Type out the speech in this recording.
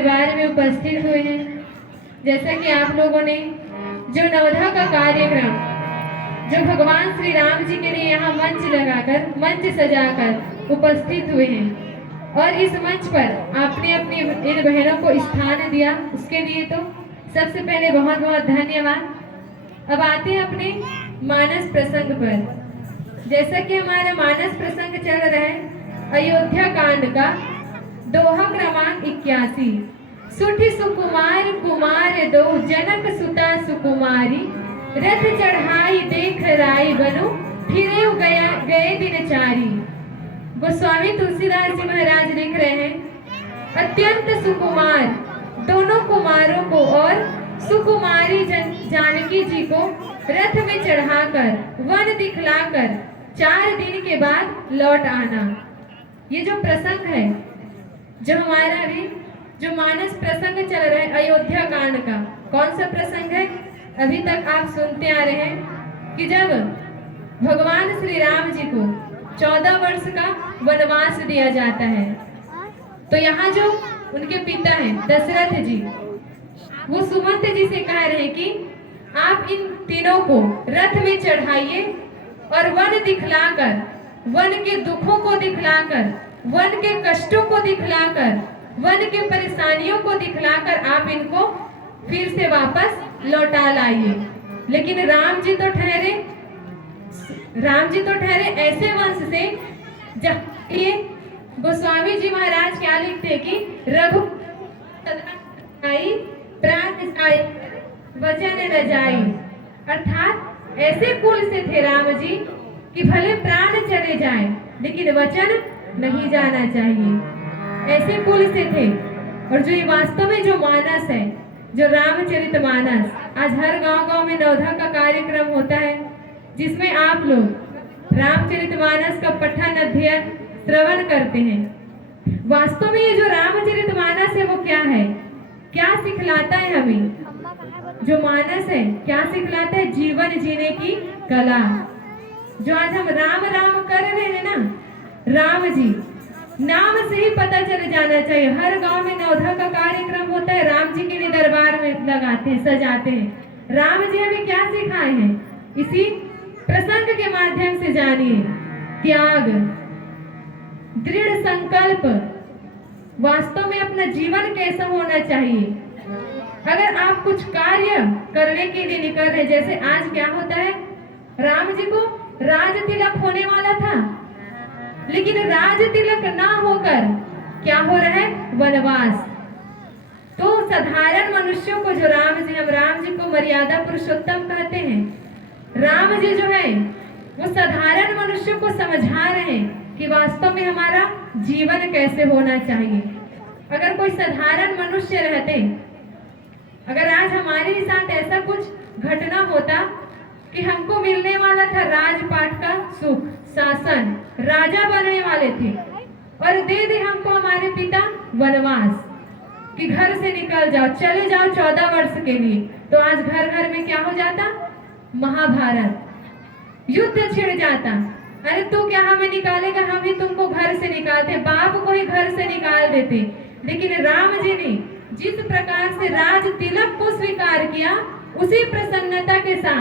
दरबार में उपस्थित हुए हैं। जैसा कि आप लोगों ने जो नवधा का कार्यक्रम जो भगवान श्री राम जी के लिए यहाँ मंच लगाकर मंच सजाकर उपस्थित हुए हैं और इस मंच पर आपने अपनी इन बहनों को स्थान दिया, उसके लिए तो सबसे पहले बहुत बहुत धन्यवाद। अब आते हैं अपने मानस प्रसंग पर। जैसा कि हमारा मानस प्रसंग चल रहा है अयोध्या कांड का दोहा क्रमांक 81। सुठी सुकुमार कुमार दो जनक सुता सुकुमारी, रथ चढ़ाई देख राई बनो फिरे गए दिन चारी। गोस्वामी तुलसीदास जी महाराज लिख रहे हैं अत्यंत सुकुमार दोनों कुमारों को और सुकुमारी जानकी जी को रथ में चढ़ाकर वन दिखलाकर 4 दिन के बाद लौट आना। ये जो प्रसंग है जो हमारा भी जो मानस प्रसंग चल रहा है अयोध्या कांड का, कौन सा प्रसंग है? अभी तक आप सुनते आ रहे हैं कि जब भगवान श्री राम जी को 14 वर्ष का वनवास दिया जाता है तो यहाँ जो उनके पिता हैं दशरथ जी, वो सुमंत जी से कह रहे हैं कि आप इन तीनों को रथ में चढ़ाइए और वन दिखलाकर, वन के दुखों को दिखलाकर, वन के कष्टों को दिखलाकर, वन के परेशानियों को दिखलाकर आप इनको फिर से वापस लौटा लाइए। लेकिन राम जी तो ठहरे ऐसे वंश से जब ये गोस्वामी जी महाराज क्या लिखते हैं कि रघु प्राण वचन न जाई, अर्थात ऐसे कुल से थे राम जी कि भले प्राण चले जाए लेकिन वचन नहीं जाना चाहिए, ऐसे कुल से थे। और जो ये वास्तव में जो मानस है, जो रामचरितमानस, आज हर गांव-गांव में नवधा का कार्यक्रम होता है जिसमें आप लोग रामचरितमानस का पठन अध्ययन श्रवण करते हैं। वास्तव में ये जो रामचरितमानस है वो क्या है, क्या सिखलाता है हमें? जो मानस है क्या सिखलाता है? जीवन जीने की कला। जो आज हम राम राम कर रहे हैं ना, राम जी नाम से ही पता चल जाना चाहिए। हर गांव में नवधा का कार्यक्रम होता है, राम जी के लिए दरबार में लगाते हैं, सजाते हैं। राम जी हमें क्या सिखाए हैं? इसी प्रसंग के माध्यम से जानिए। त्याग, दृढ़ संकल्प, वास्तव में अपना जीवन कैसा होना चाहिए। अगर आप कुछ कार्य करने के लिए निकल रहे, जैसे आज क्या होता है, राम जी को राज तिलक होने वाला था लेकिन राज तिलक ना होकर क्या हो रहा है, वनवास। तो साधारण मनुष्यों को जो हम राम जी को मर्यादा पुरुषोत्तम कहते हैं। राम जी जो है वो साधारण मनुष्यों को समझा रहे हैं कि वास्तव में हमारा जीवन कैसे होना चाहिए। अगर कोई साधारण मनुष्य रहते, अगर आज हमारे ही साथ ऐसा कुछ घटना होता कि हमको मिलने वाला था राजपाट का सुख, शासन, राजा बनने वाले थे और दे दे हमको हमारे पिता वनवास कि घर से निकल जाओ, चले जाओ 14 वर्ष के लिए, तो आज घर घर में क्या हो जाता, महाभारत, युद्ध छिड़ जाता। अरे तू क्या हमें निकालेगा, हम ही तुमको घर से निकालते, बाप को ही घर से निकाल देते। लेकिन राम जी ने जिस प्रकार से राज तिलक को स्वीकार किया, उसी प्रसन्नता के साथ